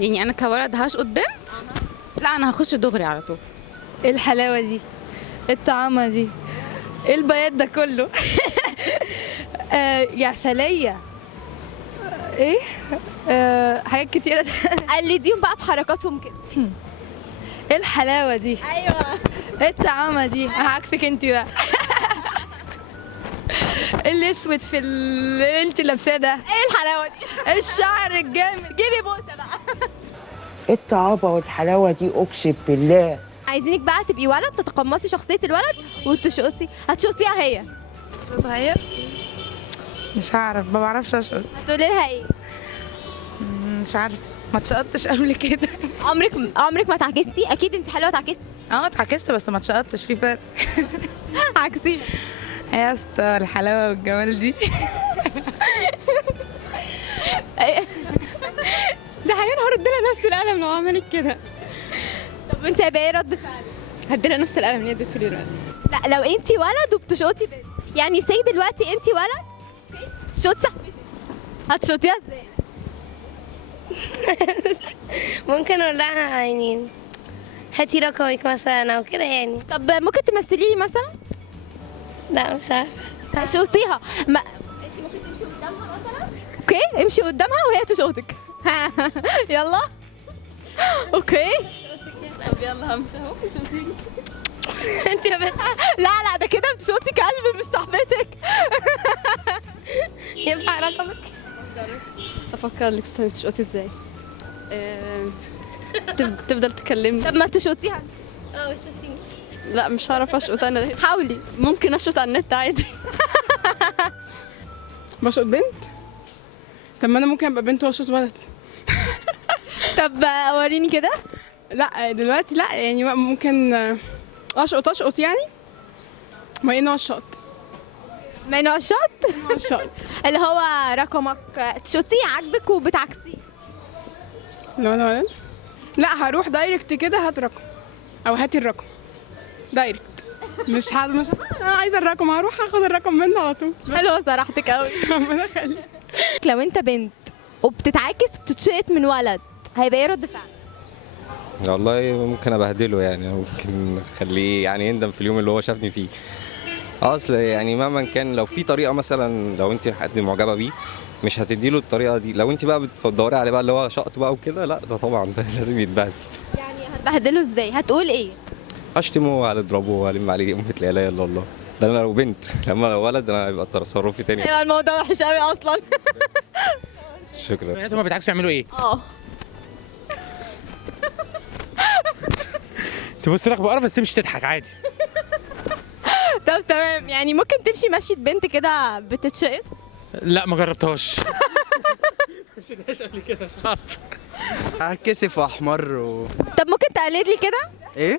يعني انا كولد هشقط بنت؟ لا انا هخش دغري على طول. ايه الحلاوة دي؟ ايه الطعامة دي؟ ايه البياض ده كله؟ يا عسلية. ايه؟ حاجات كتيرة. قلديهم بقى بحركاتهم كده. ايه الحلاوة دي؟ ايوه. ايه الطعامة دي؟ انا عكسك انت بقى. ايه الاسود في اللي انت لابساه ده؟ ايه الحلاوه دي؟ ايه الشعر الجامد؟ جيبي بوسه بقى. ايه الطعابة والحلاوة دي اقسم بالله. عايزينك بقى تبقي ولد، تتقمصي شخصيه الولد وتشقطي. هتشقطيها هي. صوتها هي؟ مش هعرف، ما بعرفش اشقط. هتقولي لها ايه؟ مش عارف، ما اتشقطتش قبل كده. عمرك ما اتعكستي؟ اكيد انت حلوه اتعكستي. اتعكست بس ما اتشقطتش، في فرق. عكسينا. يا اسطى الحلاوه والجمال دي. ده حقيقة هردلها نفس القلم لو عملت كده. طب انت هيبقى ايه رد فعلك؟ هديلها نفس القلم اللي اديته لي دلوقتي. لا لو انت ولد وبتشقطي بنت، يعني سي دلوقتي انت ولد شقطي صاحبتك، هتشقطيها ازاي؟ ممكن اقول لها يعني هاتي رقمك مثلا او كده يعني. طب ممكن تمثلي لي مثلا؟ لا مش عارفه. شقطيها. انت ممكن تمشي قدامها مثلا؟ اوكي امشي قدامها وهي تشقطك. يلا. اوكي. طب يلا همشي اهو شوفيني. انت يا بنت لا ده كده بتشقطي كلب مش صاحبتك. ينفع رقمك؟ افكر لك استني تشقطي ازاي. تفضل تكلمني. طب ما تشقطيها. مش بتيجي. لا مش هعرف اشقط انا. حاولي. ممكن اشقط على النت عادي. بشقط بنت؟ طب ما انا ممكن ابقى بنت واشقط ولد. طب وريني كده. لا دلوقتي لا، يعني ممكن اشقط يعني. ما ايه نوع الشقط؟ ما نوع الشقط؟ نوع الشقط اللي هو رقمك تشقطيه عاجبك وبتعكسيه. لو انا ولد لا هروح دايركت كده هات رقم او هاتي الرقم دايركت. مش انا عايزه الرقم، هروح هاخد الرقم منه على طول. حلوه صراحتك قوي. ربنا يخليك. لو انت بنت وبتتعكس وبتتشقط من ولد، هيبقى ايه رد فعلك؟ والله ممكن ابهدله، يعني ممكن اخليه يعني يندم في اليوم اللي هو شافني فيه. اصل يعني مهما كان لو في طريقه مثلا، لو انت حد معجبه بيه مش هتديله الطريقه دي. لو انت بقى بتدوري عليه بقى اللي هو شقط بقى وكده، لا ده طبعا ده لازم يتبهدل. يعني هتبهدله ازاي؟ هتقول ايه؟ اشتمه وهضربه وهلم عليه امة لا اله الا الله. ده انا لو بنت، لما لو ولد انا هيبقى تصرفي تاني. ايوه الموضوع وحش قوي اصلا. شكرا. البنات هما بيتعكسوا يعملوا ايه؟ تبص لك بقرف بس مش تضحك عادي. طب تمام، يعني ممكن تمشي مشية بنت كده بتتشقط؟ لا ما جربتهاش. ما شفتهاش قبل كده مش عارف. هتكسف واحمر طب ممكن تقلد لي كده؟ ايه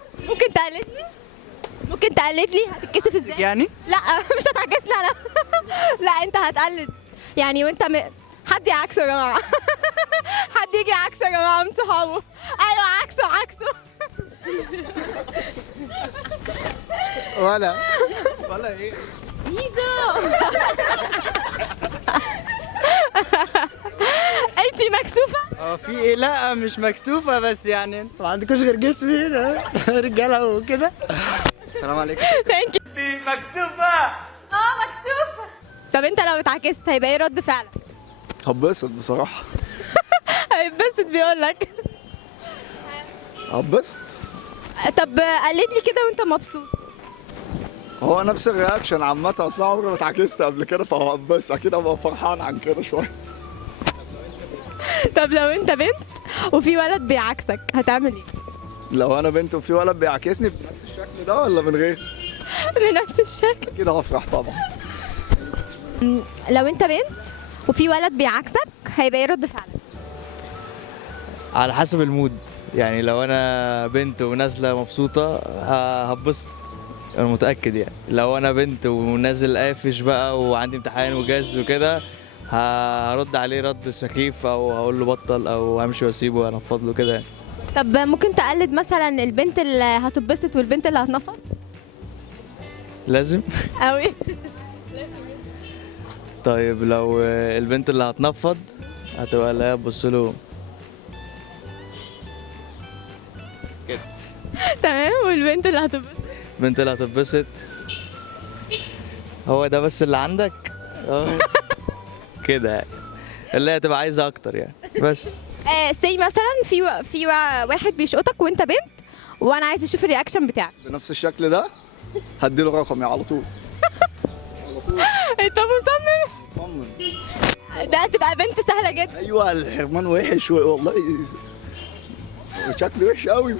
ممكن تقلد لي هتتكسف ازاي؟ يعني؟ لا مش هتعكسني انا. لا انت هتقلد يعني، وانت حد يعكسه يا جماعه. حد يجي يعكسه يا جماعه من صحابه. ايوه عكسه. ولا ايه؟ زيزو. انتي مكسوفه؟ في ايه؟ لا مش مكسوفه، بس يعني انتوا ما عندكوش غير جسمي هنا. رجاله وكده. السلام عليكم. ثانك يو. مكسوفه. طب انت لو اتعكست هيبقى ايه رد فعلك؟ هتبسط بصراحه. هيتبسط بيقول لك. هتبسط. طب قلد لي كده وانت مبسوط. هو نفس الرياكشن عامه، اصلا عمري ما اتعكست قبل كده، فهو هتبسط اكيد، ابقى فرحان عن كده شويه. طب لو انت بنت وفي ولد بيعكسك هتعمل ايه؟ لو انا بنت وفي ولد بيعكسني بنفس الشكل ده ولا من غير؟ بنفس الشكل. كده هفرح طبعا. لو انت بنت وفي ولد بيعكسك هيبقى ايه رد فعلك؟ على حسب المود، يعني لو انا بنت ونازله مبسوطه هتبسط، انا متاكد. يعني لو انا بنت ونازل قافش بقى وعندي امتحان وجاز وكده، هرد عليه رد سخيف، او هقول له بطل، او همشي واسيبه وانفض له كده يعني. طب ممكن تقلد مثلا البنت اللي هتتبسط والبنت اللي هتنفض؟ لازم. قوي. طيب لو البنت اللي هتنفض هتبقى اللي هي تبص له تمام، والبنت اللي هتبسط؟ البنت اللي هتتبسط هو ده بس اللي عندك؟ كده يعني، اللي هي تبقى عايزة أكتر يعني بس. سي مثلا في واحد بيشقطك وانت بنت، وانا عايزه اشوف الرياكشن بتاعك. بنفس الشكل ده هديله رقمي على طول. انت مصمم؟ صمم. ده هتبقى بنت سهله جدا. ايوه الحرمان وحش والله، شكله وحش قوي،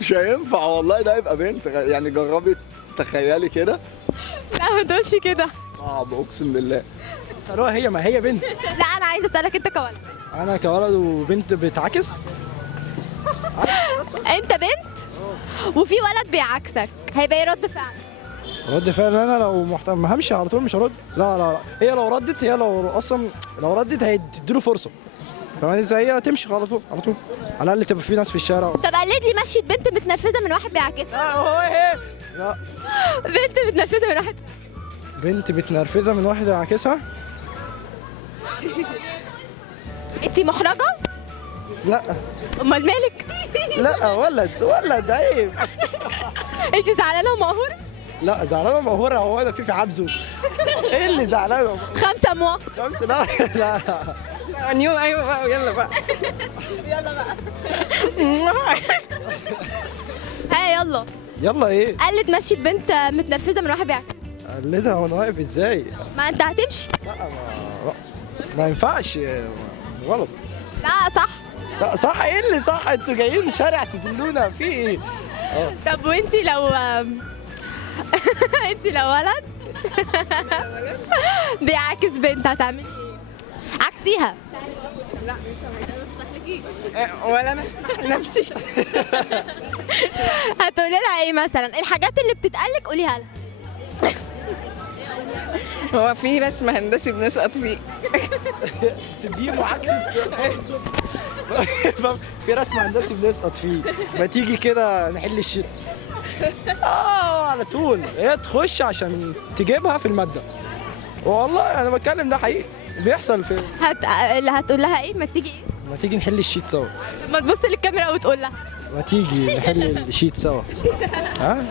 مش هينفع والله. ده يبقى بنت يعني، جربي تخيلي كده. لا ما تقولش كده. صعب اقسم بالله. سألوها هي، ما هي بنت. لا انا عايزه اسالك انت كولد. انا كولد وبنت بتعكس. انت بنت وفي ولد بيعكسك، هيبقى ايه رد فعلك؟ رد فعل انا لو محترم ما همشي على طول، مش هرد. لا هي لو ردت، هي لو ردت هيديله فرصه. فاهماني ازاي؟ هي تمشي على طول على الاقل تبقى في ناس في الشارع. طب قلد لي مشيت بنت متنرفزه من واحد بيعكسها. لا هو ايه؟ لا بنت متنرفزه من واحد. بنت متنرفزه من واحد يعكسها. انت محرجه؟ لا امال مالك؟ لا ولد عيب. انت زعلانه ومقهوره؟ لا زعلانه مقهوره، هو انا في عبزه. ايه اللي زعلانه؟ 5 موا. 5 لا نيو. ايوه بقى، يلا بقى. ها يلا ايه؟ قلد مشي بنت متنرفزه من واحد بيعكس. قلدها وانا واقف ازاي؟ ما انت هتمشي. ما ينفعش، غلط. لا صح. لا صح. ايه اللي صح؟ انتوا جايين شارع تذلونا في ايه؟ طب وانت لو انت لو ولد بيعاكس بنت هتعملي ايه؟ عكسيها. لا مش ولا انا اسمح لنفسي. هتقولي لها ايه مثلا؟ الحاجات اللي بتتقالك قوليها لها. هو في رسم هندسي بنسقط فيه. تدي معاكسه. في رسم هندسي بنسقط فيه، ما تيجي كده نحل الشيت. على طول هي تخش عشان تجيبها في الماده. والله انا بتكلم ده حقيقي بيحصل في. اللي هتقول لها ايه؟ ما تيجي ايه؟ ما تيجي نحل الشيت سوا. ما تبص للكاميرا وتقول لها. ما تيجي نحل الشيت سوا. ها